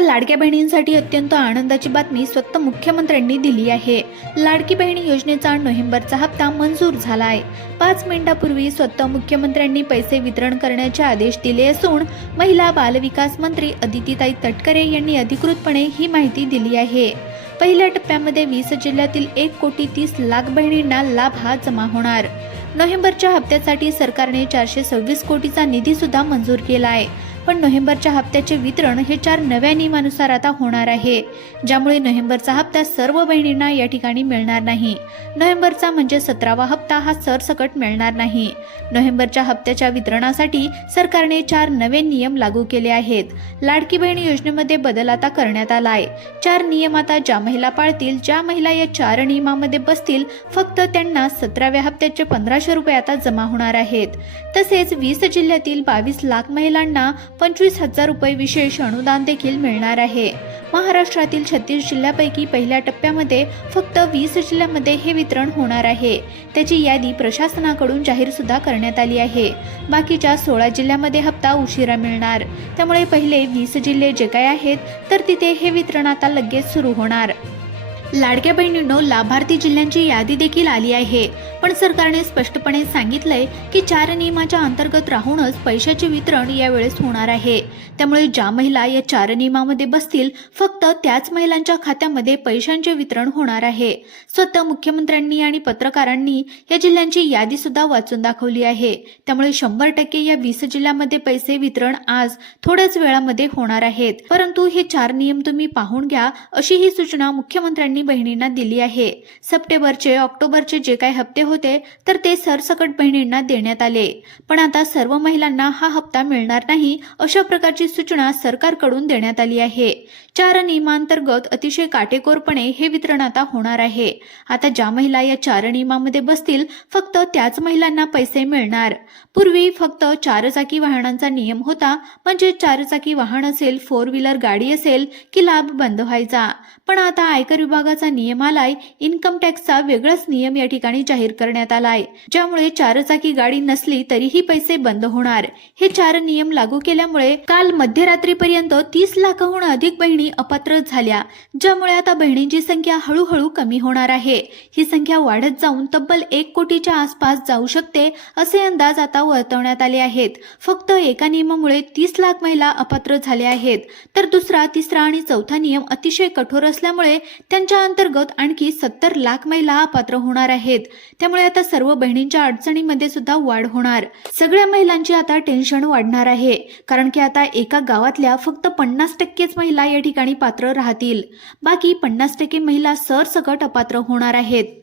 आता लाडक्या बहिणींसाठी अत्यंत आनंदाची बातमी स्वतः मुख्यमंत्र्यांनी दिली आहे। लाडकी बहिणी योजनेचा नोव्हेंबरचा हप्ता मंजूर झाला आहे। 5 मिनिटांपूर्वी स्वतः मुख्यमंत्र्यांनी पैसे वितरण करण्याचे आदेश दिले असून महिला बालविकास मंत्री अदितीताई तटकरे यांनी अधिकृतपणे ही माहिती दिली आहे। पहिल्या टप्प्यामध्ये 20 जिल्ह्यातील 1,30,00,000 बहिणींना लाभ हा जमा होणार। नोव्हेंबरच्या हप्त्यासाठी सरकारने 426 कोटीचा निधी सुद्धा मंजूर केला आहे। पण नोव्हेंबरच्या हप्त्याचे वितरण हे 4 नव्या नियमानुसार आता होणार आहे, ज्यामुळे नोव्हेंबरचा हप्ता सर्व बहिणींना या ठिकाणी मिळणार नाही। नोव्हेंबरचा म्हणजे 17वा हप्ता हा सरसकट मिळणार नाही। नोव्हेंबरच्या हप्त्याच्या वितरणासाठी सरकारने 4 नवे नियम लागू केले आहेत। लाडकी बहीण योजनेमध्ये बदल आता करण्यात आला आहे। 4 नियम आता ज्या महिला पाळतील, ज्या महिला या 4 नियमांमध्ये बसतील, फक्त त्यांना 17व्या हप्त्याचे 1500 रुपये आता जमा होणार आहेत। तसेच 20 जिल्ह्यातील 22 लाख महिलांना 25,000 रुपये विशेष अनुदान देखील मिळणार आहे। महाराष्ट्रातील 36 जिल्ह्यापैकी पहिल्या टप्प्यामध्ये फक्त 20 जिल्ह्यांमध्ये हे वितरण होणार आहे। त्याची यादी प्रशासनाकडून जाहीर सुद्धा करण्यात आली आहे। बाकीच्या 16 जिल्ह्यांमध्ये हप्ता उशिरा मिळणार। त्यामुळे पहिले 20 जिल्हे जे काही आहेत तर तिथे हे वितरण आता लगेच सुरू होणार। लाडक्या बहिणींनो, लाभार्थी जिल्ह्यांची यादी देखील आली आहे, पण सरकारने स्पष्टपणे सांगितलंय की 4 नियमाच्या अंतर्गत राहूनच पैशाचे वितरण यावेळेस होणार आहे। त्यामुळे ज्या महिला या 4 नियमांमध्ये बसतील, फक्त त्याच महिलांच्या खात्यामध्ये पैशांचे वितरण होणार आहे। स्वतः मुख्यमंत्र्यांनी आणि पत्रकारांनी या जिल्ह्यांची यादी सुद्धा वाचून दाखवली आहे। त्यामुळे 100% या 20 जिल्ह्यांमध्ये पैसे वितरण आज थोड्याच वेळामध्ये होणार आहेत। परंतु हे 4 नियम तुम्ही पाहून घ्या, अशी ही सूचना मुख्यमंत्र्यांनी बहिणींना दिली आहे। सप्टेंबरचे ऑक्टोबरचे जे काही हप्ते होते तर ते सरसकट बहिणींना देण्यात आले, पण आता सर्व महिलांना हा हप्ता मिळणार नाही, अशा प्रकारची सूचना सरकारकडून देण्यात आली आहे। 4 नियमांतर्गत अतिशय काटेकोरपणे हे वितरण आता होणार आहे। आता ज्या महिला या 4 नियमांमध्ये बसतील, फक्त त्याच महिलांना पैसे मिळणार। पूर्वी फक्त 4 चाकी वाहनांचा नियम होता, म्हणजे 4 चाकी वाहन असेल, 4 व्हीलर गाडी असेल की लाभ बंद व्हायचा। पण आता आयकर विभागाचा नियम आलाय, इन्कम टॅक्सचा वेगळाच नियम या ठिकाणी जाहीर करण्यात आलाय, ज्यामुळे 4 चाकी गाडी नसली तरीही पैसे बंद होणार। हे 4 नियम लागू केल्यामुळे काल मध्यरात्रीपर्यंत 30 लाखाहून अधिक बहिणी अपात्र झाल्या, ज्यामुळे आता बहिणींची संख्या हळूहळू कमी होणार आहे। ही संख्या वाढत जाऊन तब्बल 1 कोटीच्या आसपास जाऊ शकते, असे अंदाज आता वर्तवण्यात आले आहेत। फक्त एका नियमामुळे 30 लाख महिला अपात्र झाल्या आहेत, तर दुसरा, तिसरा आणि चौथा नियम अतिशय कठोर असल्यामुळे त्यांच्या अंतर्गत आणखी 70 लाख महिला अपात्र होणार आहेत। त्यामुळे आता सर्व बहिणींच्या अडचणीमध्ये सुद्धा वाढ होणार। सगळ्या महिलांची आता टेन्शन वाढणार आहे, कारण की आता एका गावातल्या फक्त 50%च महिला या ठिकाणी पात्र राहतील, बाकी 50% महिला सरसकट अपात्र होणार आहेत।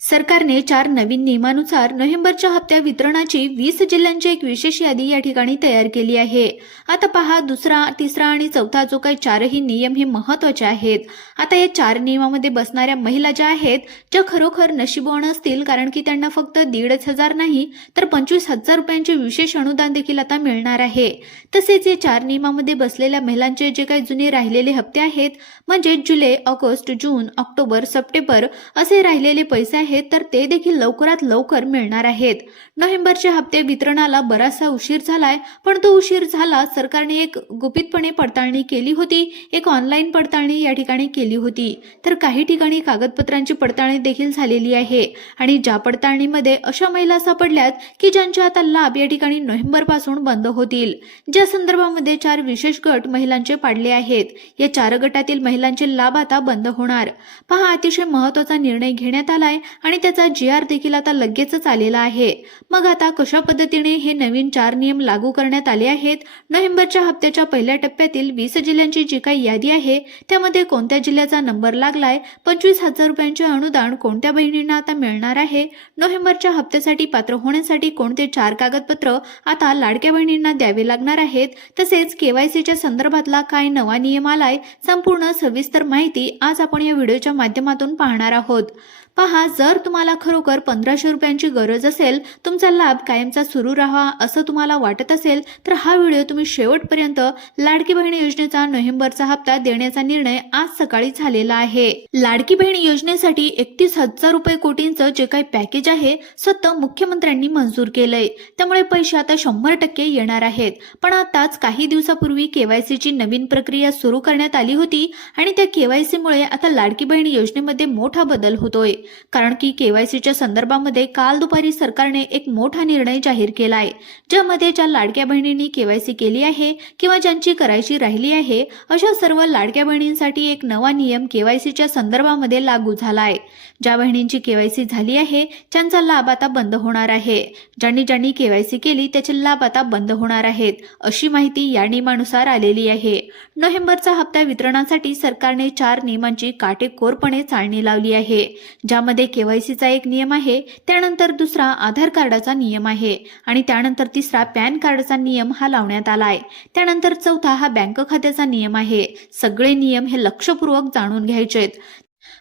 सरकारने 4 नवीन नियमानुसार नोव्हेंबरच्या हप्त्या वितरणाची 20 जिल्ह्यांची एक विशेष यादी या ठिकाणी तयार केली आहे। आता पहा, दुसरा, तिसरा आणि चौथा जो काही 4ही नियम हे महत्त्वाचे आहेत। आता या 4 नियमामध्ये बसणाऱ्या महिला ज्या आहेत, ज्या खरोखर नशीबवान असतील, कारण की त्यांना फक्त 1,500 नाही तर 25,000 रुपयांचे विशेष अनुदान देखील आता मिळणार आहे। तसेच या 4 नियमामध्ये बसलेल्या महिलांचे जे काही जुने राहिलेले हप्ते आहेत, म्हणजे जुलै, ऑगस्ट, जून, ऑक्टोबर, सप्टेंबर असे राहिलेले पैसे आहेत, तर ते देखील लवकरात लवकर मिळणार आहेत। नोव्हेंबरचे हप्ते वितरणाला बराचसा उशीर झालाय, पण तो उशीर झाला, सरकारने एक गुपितपणे पडताळणी केली होती, एक ऑनलाईन पडताळणी या ठिकाणी केली होती, तर काही ठिकाणी कागदपत्रांची पडताळणी देखील झालेली आहे। आणि ज्या पडताळणीमध्ये अशा महिला सापडल्यात की ज्यांचे आता लाभ या ठिकाणी नोव्हेंबर पासून बंद होतील, ज्या संदर्भामध्ये 4 विशेष गट महिलांचे पाडले आहेत। या 4 गटातील महिलांचे लाभ आता बंद होणार। पहा, अतिशय महत्त्वाचा निर्णय घेण्यात आलाय आणि त्याचा GR देखील आता लगेचच आलेला आहे। मग आता कशा पद्धतीने हे नवीन 4 नियम लागू करण्यात आले आहेत, नोव्हेंबरच्या हप्त्याच्या पहिल्या टप्प्यातील 20 जिल्ह्यांची जी काही यादी आहे, त्यामध्ये कोणत्या जिल्ह्याचा नंबर लागलाय, 25,000 रुपयांचे अनुदान कोणत्या बहिणींना आता मिळणार आहे, नोव्हेंबरच्या हप्त्यासाठी पात्र होण्यासाठी कोणते 4 कागदपत्र आता लाडक्या बहिणींना द्यावे लागणार आहेत, तसेच KYCच्या संदर्भातला काय नवा नियम आलाय, संपूर्ण सविस्तर माहिती आज आपण या व्हिडिओच्या माध्यमातून पाहणार आहोत। पहा, जर तुम्हाला खरोखर 1500 रुपयांची गरज असेल, तुमचा लाभ कायमचा सुरू राहावा असं तुम्हाला वाटत असेल, तर हा व्हिडिओ तुम्ही शेवटपर्यंत लाडकी बहीण योजनेचा नोव्हेंबरचा हप्ता देण्याचा निर्णय आज सकाळी झालेला आहे. लाडकी बहीण योजनेसाठी 31,000 रुपये कोटींचं जे काही पॅकेज आहे स्वतः मुख्यमंत्र्यांनी मंजूर केलंय. त्यामुळे पैसे आता 100% येणार आहेत. पण आताच काही दिवसापूर्वी केवायसीची नवीन प्रक्रिया सुरू करण्यात आली होती आणि त्या केवायसीमुळे आता लाडकी बहीण योजनेमध्ये मोठा बदल होतोय. कारण की केवायसीच्या संदर्भामध्ये काल दुपारी सरकारने एक मोठा निर्णय जाहीर केलाय, ज्यामध्ये ज्या लाडक्या बहिणींनी केवायसी केली आहे किंवा ज्यांची करायची राहिली आहे अशा सर्व लाडक्या बहिणींसाठी एक नवा नियम केवायसीच्या संदर्भामध्ये लागू झालाय. ज्या बहिणींची केवायसी झाली आहे त्यांचा लाभ आता बंद होणार आहे. ज्यांनी केवायसी केली त्याचे लाभ आता बंद होणार आहेत, अशी माहिती या नियमानुसार आलेली आहे. नोव्हेंबरचा हप्ता वितरणासाठी सरकारने 4 नियमांची काटेकोरपणे चाळणी लावली आहे, ज्यामध्ये केवायसीचा एक नियम आहे, त्यानंतर दुसरा आधार कार्डाचा नियम आहे आणि त्यानंतर तिसरा पॅन कार्डचा नियम हा लावण्यात आलाय. त्यानंतर चौथा हा बँक खात्याचा नियम आहे. सगळे नियम हे लक्षपूर्वक जाणून घ्यायचेत.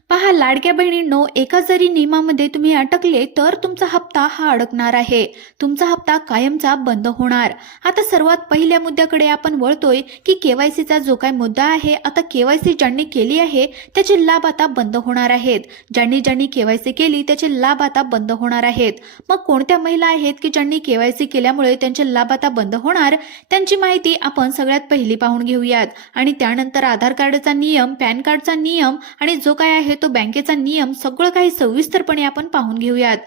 पहा, लाडक्या बहिणींनो, एका जरी नियमामध्ये तुम्ही अटकले तर तुमचा हप्ता हा अडकणार आहे. तुमचा हप्ता कायमचा बंद होणार. आता सर्वात पहिल्या मुद्द्याकडे आपण वळतोय की केवायसीचा जो काही मुद्दा आहे, आता केवायसी ज्यांनी केली आहे त्याचे लाभ आता बंद होणार आहेत. ज्यांनी केवायसी केली त्याचे लाभ आता बंद होणार आहेत. मग कोणत्या महिला आहेत की ज्यांनी केवायसी केल्यामुळे त्यांचे लाभ आता बंद होणार, त्यांची माहिती आपण सगळ्यात पहिली पाहून घेऊयात आणि त्यानंतर आधार कार्डचा नियम, पॅन कार्डचा नियम आणि जो काय आहे तो बँकेचा नियम सगळं काही सविस्तरपणे आपण पाहून घेऊयात.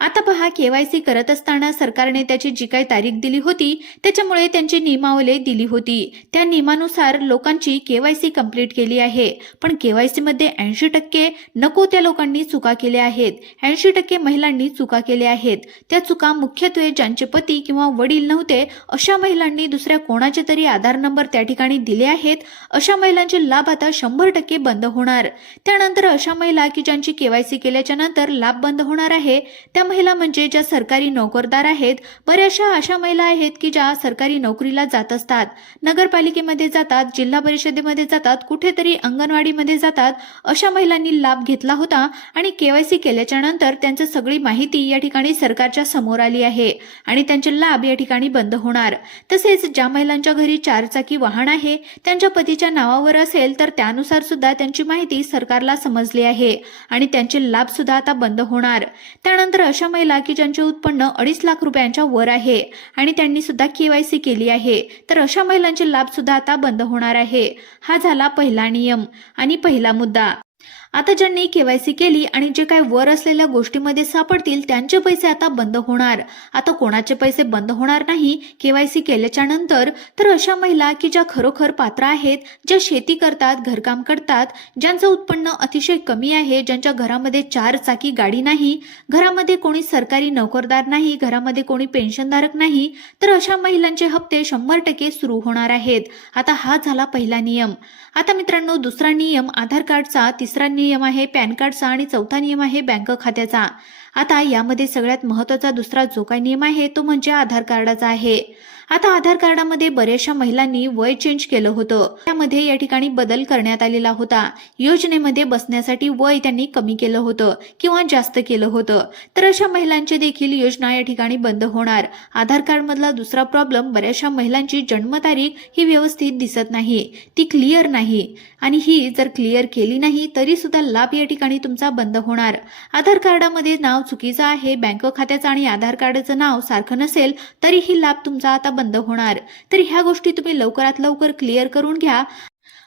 आता पहा, केवायसी करत असताना सरकारने त्याची जी काही तारीख दिली होती त्याच्यामुळे त्यांची नियमावली दिली होती. त्या नियमानुसार लोकांची केवायसी कंप्लीट केली आहे. पण केवायसी मध्ये 80% नको त्या लोकांनी चुका केल्या आहेत. 80% महिलांनी चुका केल्या आहेत. त्या चुका मुख्यत्वे ज्यांचे पती किंवा वडील नव्हते अशा महिलांनी दुसऱ्या कोणाचे तरी आधार नंबर त्या ठिकाणी दिले आहेत. अशा महिलांचे लाभ आता 100% बंद होणार. त्यानंतर अशा महिला की ज्यांची केवायसी केल्याच्या नंतर लाभ बंद होणार आहे त्या महिला म्हणजे ज्या सरकारी नोकरदार आहेत. बऱ्याचशा अशा महिला आहेत की ज्या सरकारी नोकरीला जात असतात, नगरपालिकेमध्ये जातात, जिल्हा परिषदेमध्ये जातात, कुठेतरी अंगणवाडीमध्ये जातात. अशा महिलांनी लाभ घेतला होता आणि केवायसी केल्याच्या नंतर त्यांची सगळी माहिती या ठिकाणी सरकारच्या समोर आली आहे आणि त्यांचे लाभ या ठिकाणी बंद होणार. तसेच ज्या महिलांच्या घरी 4 चाकी वाहन आहे, त्यांच्या पतीच्या नावावर असेल तर त्यानुसार सुद्धा त्यांची माहिती सरकारला समजली आहे आणि त्यांचे लाभ सुद्धा आता बंद होणार. त्यानंतर अशा महिला की ज्यांचे उत्पन्न 2.5 लाख रुपयांच्या वर आहे आणि त्यांनी सुद्धा केवायसी केली आहे, तर अशा महिलांचे लाभ सुद्धा आता बंद होणार आहे. हा झाला पहिला नियम आणि पहिला मुद्दा. आता ज्यांनी केवायसी केली आणि जे काही वर असलेल्या गोष्टीमध्ये सापडतील त्यांचे पैसे आता बंद होणार. आता कोणाचे पैसे बंद होणार नाही केवायसी केल्याच्या नंतर, तर अशा महिला की ज्या खरोखर पात्र आहेत, ज्या शेती करतात, घरकाम करतात, ज्यांचं उत्पन्न अतिशय कमी आहे, ज्यांच्या घरामध्ये 4 चाकी गाडी नाही, घरामध्ये कोणी सरकारी नोकरदार नाही, घरामध्ये कोणी पेन्शनधारक नाही, तर अशा महिलांचे हप्ते 100% सुरू होणार आहेत. आता हा झाला पहिला नियम. आता मित्रांनो, दुसरा नियम आधार कार्डचा, तिसरा नियम आहे पॅन कार्डचा आणि चौथा नियम आहे बँक खात्याचा. आता यामध्ये सगळ्यात महत्त्वाचा दुसरा जो काही नियम आहे तो म्हणजे आधार कार्डाचा आहे. आता आधार कार्डामध्ये बऱ्याचशा महिलांनी वय चेंज केलं होतं. त्यामध्ये या ठिकाणी बदल करण्यात आलेला होता. योजनेमध्ये बसण्यासाठी वय त्यांनी कमी केलं होतं किंवा जास्त केलं होतं. तर अशा महिलांची देखील योजना या ठिकाणी बंद होणार. आधार कार्ड मधला दुसरा प्रॉब्लेम, बऱ्याचशा महिलांची जन्मतारीख ही व्यवस्थित दिसत नाही, ती क्लिअर नाही आणि ही जर क्लिअर केली नाही तरी सुद्धा लाभ या ठिकाणी तुमचा बंद होणार. आधार कार्डामध्ये नाव चुकीचं आहे, बँक खात्याचं आणि आधार कार्डाचं नाव सारखं नसेल तरीही लाभ तुमचा आता बंद होणार. तर ह्या गोष्टी तुम्ही लवकरात लवकर क्लिअर करून घ्या.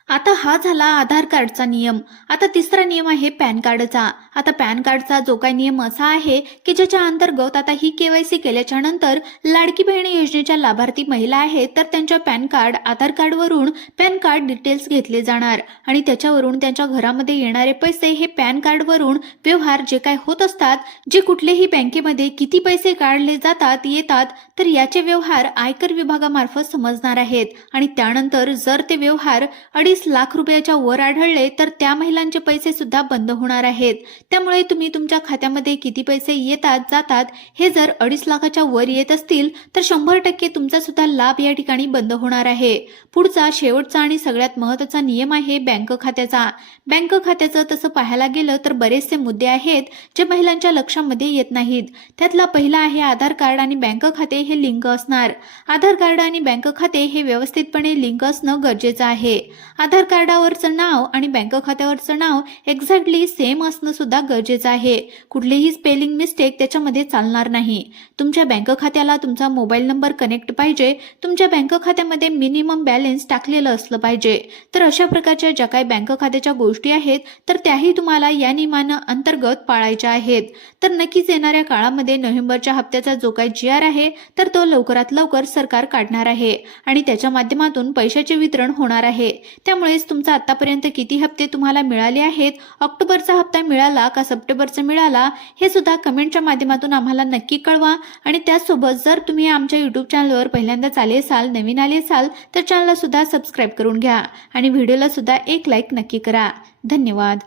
आता हा झाला आधार कार्डचा नियम. आता तिसरा नियम आहे पॅन कार्डचा. आता पॅन कार्डचा जो काही नियम असा आहे की ज्याच्या अंतर्गत आता ही केवायसी केल्याच्या नंतर लाडकी बहीण योजनेच्या लाभार्थी महिला आहेत तर त्यांच्या पॅन कार्ड, आधार कार्डवरून पॅन कार्ड डिटेल्स घेतले जाणार आणि त्याच्यावरून त्यांच्या घरामध्ये येणारे पैसे हे पॅन कार्डवरून व्यवहार जे काय होत असतात, जे कुठलेही बँकेमध्ये किती पैसे काढले जातात येतात, तर याचे व्यवहार आयकर विभागामार्फत समजणार आहेत आणि त्यानंतर जर ते व्यवहार 2.5 लाख रुपयाच्या वर आढळले तर त्या महिलांचे पैसे सुद्धा बंद होणार आहेत. त्यामुळे तुम्ही तुमच्या खात्यामध्ये किती पैसे येतात जातात हे जर 2.5 लाखाच्या वर येत असतील तर 100% तुमचा सुद्धा लाभ या ठिकाणी बंद होणार आहे. पुढचा शेवटचा आणि सगळ्यात महत्त्वाचा नियम आहे बँक खात्याचा. बँक खात्याचं तसं पाहायला गेलं तर बरेचसे मुद्दे आहेत जे महिलांच्या लक्षामध्ये येत नाहीत. त्यातला पहिला आहे आधार कार्ड आणि बँक खाते हे लिंक असणार. आधार कार्ड आणि बँक खाते हे व्यवस्थितपणे लिंक असणं गरजेचं आहे. आधार कार्डावरचं नाव आणि बँक खात्यावरचं नाव एक्झॅक्टली सेम असणं सुद्धा गरजेचं आहे. कुठलीही स्पेलिंग मिस्टेक त्याच्यामध्ये चालणार नाही. तुमच्या बँक खात्याला तुमचा मोबाईल नंबर कनेक्ट पाहिजे. तुमच्या बँक खात्यामध्ये मिनिमम बॅलन्स टाकलेलं असलं पाहिजे. तर अशा प्रकारच्या ज्या काही बँक खात्याच्या गोष्टी आहेत तर त्याही तुम्हाला या नियमानं अंतर्गत पाळायच्या आहेत. तर नक्कीच येणाऱ्या काळामध्ये नोव्हेंबरच्या हप्त्याचा जो काही GR आहे तर तो लवकरात लवकर सरकार काढणार आहे आणि त्याच्या माध्यमातून पैशाचे वितरण होणार आहे. त्यामुळेच तुमचा आतापर्यंत किती हप्ते तुम्हाला मिळाले आहेत, ऑक्टोबरचा हप्ता मिळाला का सप्टेंबरचा मिळाला हे सुद्धा कमेंटच्या माध्यमातून आम्हाला नक्की कळवा. आणि त्याचसोबत जर तुम्ही आमच्या YouTube चॅनलवर पहिल्यांदाच आले असाल, नवीन आले असाल तर चॅनलला सुद्धा सबस्क्राईब करून घ्या आणि व्हिडिओला सुद्धा एक लाईक नक्की करा. धन्यवाद.